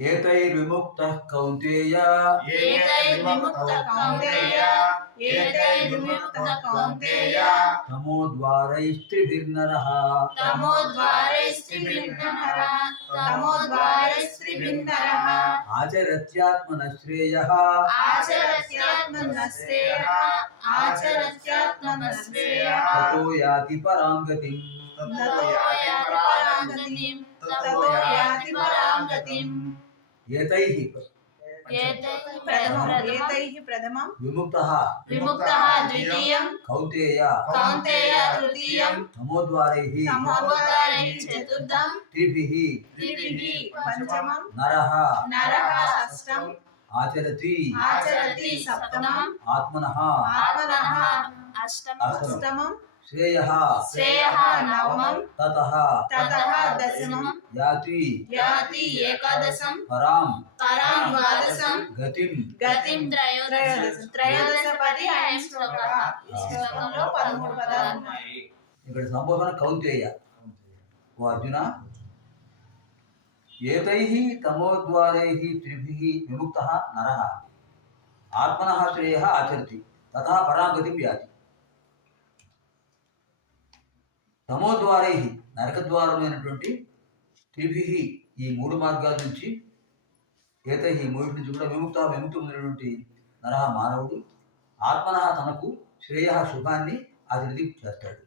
एतैर्विमुक्तः कौन्तेय। तमो द्वारैस्त्रिभिर्नरः। तमो द्वारैस्त्रिभिर्नरः। तमो द्वारैस्त्रिभिर्नरः। आचरत्यात्मनश्रेयः। आचरत्यात्मनश्रेयः। आचरत्यात्मनश्रेयः। ततो ततो याति परां गतिम्। పరాం గతిం తతో యాతి పరాం గతిం ఏతైః ప్రథమం. ఏతైః ప్రథమం. విముక్తः విముక్తः ద్వితీయం. కౌంతేయ కౌంతేయ తృతీయం. తమోద్వారైః తమోద్వారైः చతుర్థం. త్రిభిః త్రిభిः పంచమం. నరः నరः షష్టం. ఆచరతి ఆచరతి సప్తమం. ఆత్మనः ఆత్మనః అష్టమం. అష్టమం శ్రేయः శ్రేయः నవమం తతः తతః దశమం యాతి యాతి ఏకాదశం పరాం పరాం ద్వాదశం గతిం గతిం త్రయోదశం త్రయోదశ పది అయం శ్లోకः ఈ శ్లోకంలో పదమూడు పదాలు ఉన్నాయి ఇక్కడ సంబోధన కౌంతేయ ఓ అర్జున ఏతైః తమోద్వారైః త్రిభిః విముక్తः నరः ఆత్మనः శ్రేయः ఆచరతి తథా పరాం గతిం యాతి తమోద్వారైః నరకద్వారమైనటువంటి త్రిభి ఈ మూడు మార్గాల నుంచి ఏతై ఈ మూడు నుంచి కూడా విముక్త విముక్తమైనటువంటి పొందినటువంటి నరహ మానవుడు ఆత్మన తనకు శ్రేయ శుభాన్ని అతిథి చేస్తాడు.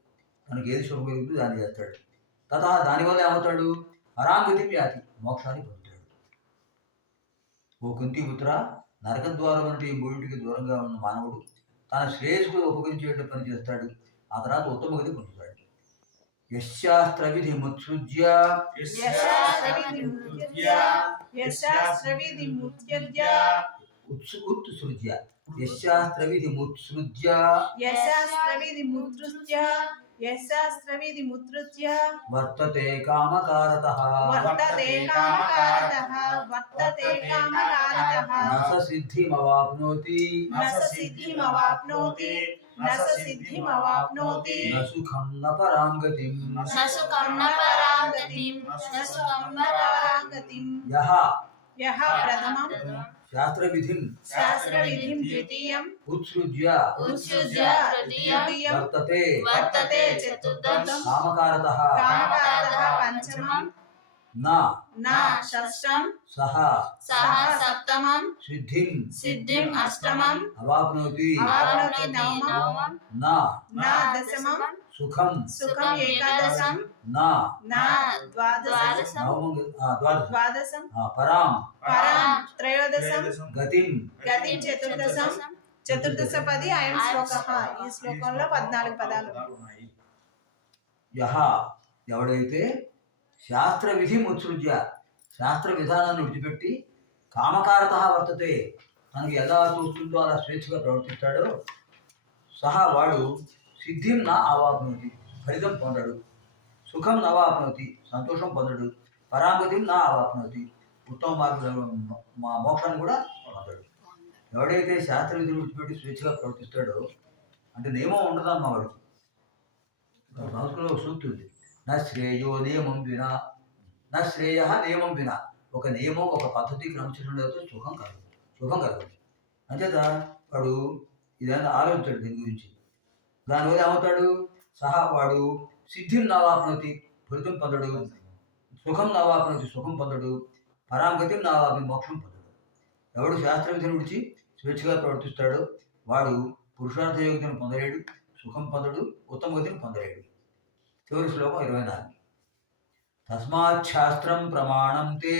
తనకు ఏది శుభం కలుగుతుందో దాన్ని చేస్తాడు. తథా దానివల్ల ఏమవుతాడు? పరాంగతి వ్యాధి మోక్షాన్ని పొందుతాడు. ఓ కుంతిపుత్ర నరక నరకద్వారం అంటే ఈ మూడింటికి దూరంగా ఉన్న మానవుడు తన శ్రేయస్సుకు ఉపకరించేట పని చేస్తాడు. ఆ తర్వాత ఉత్తమ గతి పొందుతాడు. యశాస్త్ర విధి ముత్సృజ్య యశాస్త్రవిధిముత్యజ్య ఉత్సు ఉత్సృజ్య యశాస్త్ర విధి ముత్సృజ్య యశాస్త్రవిధిముత్సృజ్య యశాస్త్రవిధిముత్సృజ్య వర్తతే కామకారతః వర్తతే కామకారతః వర్తతే కామకారతః నస సిద్ధిమవాప్నోతి న స సిద్ధిమవాప్నోతి న సుఖం న పరాం గతిం న సుఖం న పరాం గతిం న సుఖం న పరాం గతిం యః యః ప్రథమం శాస్త్రవిధిం శాస్త్రవిధిం ద్వితీయం ఉత్సృజ్య ఉత్సృజ్య తృతీయం వర్తతే వర్తతే చతుర్థం కామకారతః కామకారతః పంచమం న నా షష్టం సహ సహ సప్తమం సిద్ధిం సిద్ధిం అష్టమం అవాప్నోతి అవాప్నోతి నవమం న నా దశమం సుఖం సుఖం ఏకాదశం న నా ద్వాదశం నవమం ద్వాదశం పరాం పరాం త్రయోదశం గతిం గతి చతుర్దశం చతుర్దశ పది అయం శ్లోక ఈ శ్లోకంలో పద్నాలుగు పదాలు. యహ ఎవడైతే శాస్త్ర విధి ఉత్సృజ్య శాస్త్ర విధానాన్ని విడిచిపెట్టి కామకారత వర్తతే. తనకి ఎలా చూస్తుందో అలా స్వేచ్ఛగా ప్రవర్తిస్తాడో సహా వాడు సిద్ధిం నా ఆవాప్నోతి ఫలితం పొందడు. సుఖం నవాప్నోతి సంతోషం పొందడు. పరాగతి నా ఆవాప్నోతి ఉత్తమ మార్గ మా మోక్షాన్ని కూడా పొందడు. ఎవడైతే శాస్త్ర విధిని విడిచిపెట్టి స్వేచ్ఛగా ప్రవర్తిస్తాడో అంటే నియమం ఉండదమ్మా వాడికి. సంస్కృతంలో సూక్తి ఉంది. నా శ్రేయో నియమం వినా. నా శ్రేయ నియమం వినా. ఒక నియమం ఒక పద్ధతి క్రమశిక్షణతో సుఖం కలగదు. సుఖం కలగదు. అంచేత వాడు ఇదైనా ఆలోచించాడు దీని గురించి. దానివల్ల ఏమవుతాడు? సహా వాడు సిద్ధిం నావాపనతి ఫలితం పొందడు. సుఖం నావాపనతి సుఖం పొందడు. పరాంగతి నావాపి మోక్షం పొందడు. ఎవడు శాస్త్ర విడిచి స్వేచ్ఛగా ప్రవర్తిస్తాడో వాడు పురుషార్థ యోగ్యతను పొందలేడు సుఖం పొందడు ఉత్తమ గతిని పొందలేడు. చివరి శ్లోకం ఇరవై నాలుగు. తస్మాత్ శాస్త్రం ప్రమాణం తే.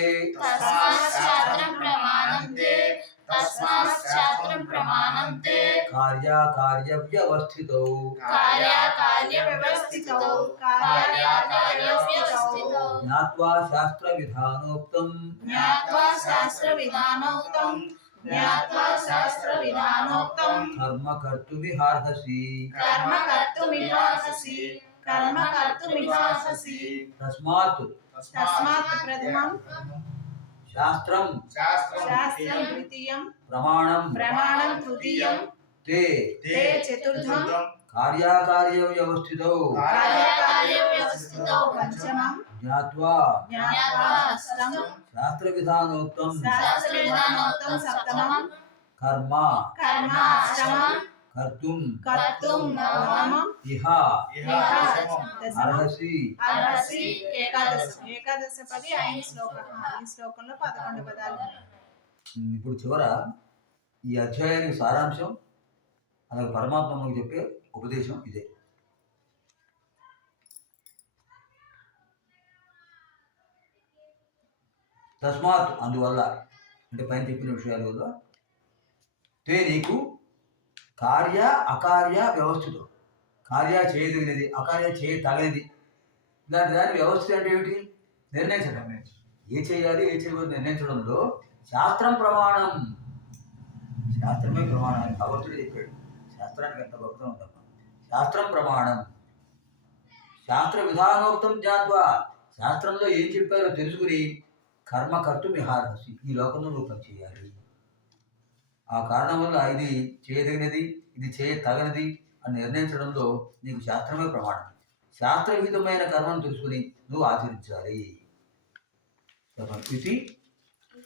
కార్యాకార్య వ్యవస్థితౌ జ్ఞాత్వా శాస్త్ర విధానోక్తం జ్ఞాత్వా శాస్త్ర విధానోక్తం జ్ఞాత్వా శాస్త్ర విధానోక్తం కర్మ కర్తుమిహార్హసి కర్మ కర్తుమిహార్హసి కర్మ కర్తుమిహార్హసి తస్మాత్. తస్మాత్ ప్రథమం. శాస్త్రం. శాస్త్రం. ద్వితీయం. ప్రమాణం. ప్రమాణం తృతీయం. తే. తే. చతుర్థం. కార్యాకార్య వ్యవస్థితౌ. కార్యకార్య వ్యవస్థితో. పంచమం. జ్ఞాత్వా. జ్ఞాత్వా అష్టం. శాస్త్ర విధానోక్తం శాస్త్ర విధానోక్తం సప్తమం. కర్మ. కర్మ అష్టమం. కర్తుం కర్తుం నవమం ఇహ ఇహ అర్హసి అర్హసి ఏకాదశం. ఏకాదశ పది ఐదు శ్లోకం. ఈ శ్లోకంలో పదకొండు పదాలు. ఇప్పుడు చివర ఈ అధ్యాయానికి సారాంశం అలాగే పరమాత్మ మనకు చెప్పే ఉపదేశం ఇదే. తస్మాత్ అందువల్ల అంటే పైన చెప్పిన విషయాల వల్ల తే నీకు కార్య అకార్య వ్యవస్థతో కార్య చేయదగినది అకార్య చేయ తగనిది ఇలాంటి దాని వ్యవస్థ అంటే ఏమిటి? నిర్ణయించడం ఏ చేయాలి ఏ చేయకూడదు నిర్ణయించడంలో శాస్త్రం ప్రమాణం. శాస్త్రమే ప్రమాణం. అని భగవంతుడు చెప్పాడు. శాస్త్రానికి ఎంత భక్తం ఉందమ్మా శాస్త్రం ప్రమాణం. శాస్త్ర విధానోక్తం జ్ఞాత్వా. శాస్త్రంలో ఏం చెప్పారో తెలుసుకుని కర్మకర్తు విహారసి ఈ లోకంలో రూపం చేయాలి. ఆ కారణం వల్ల ఇది చేయదగినది ఇది చేయ తగనిది అని నిర్ణయించడంలో నీకు శాస్త్రమే ప్రమాణం. శాస్త్రవిహితమైన కర్మను తెలుసుకుని నువ్వు ఆచరించాలి. ఇది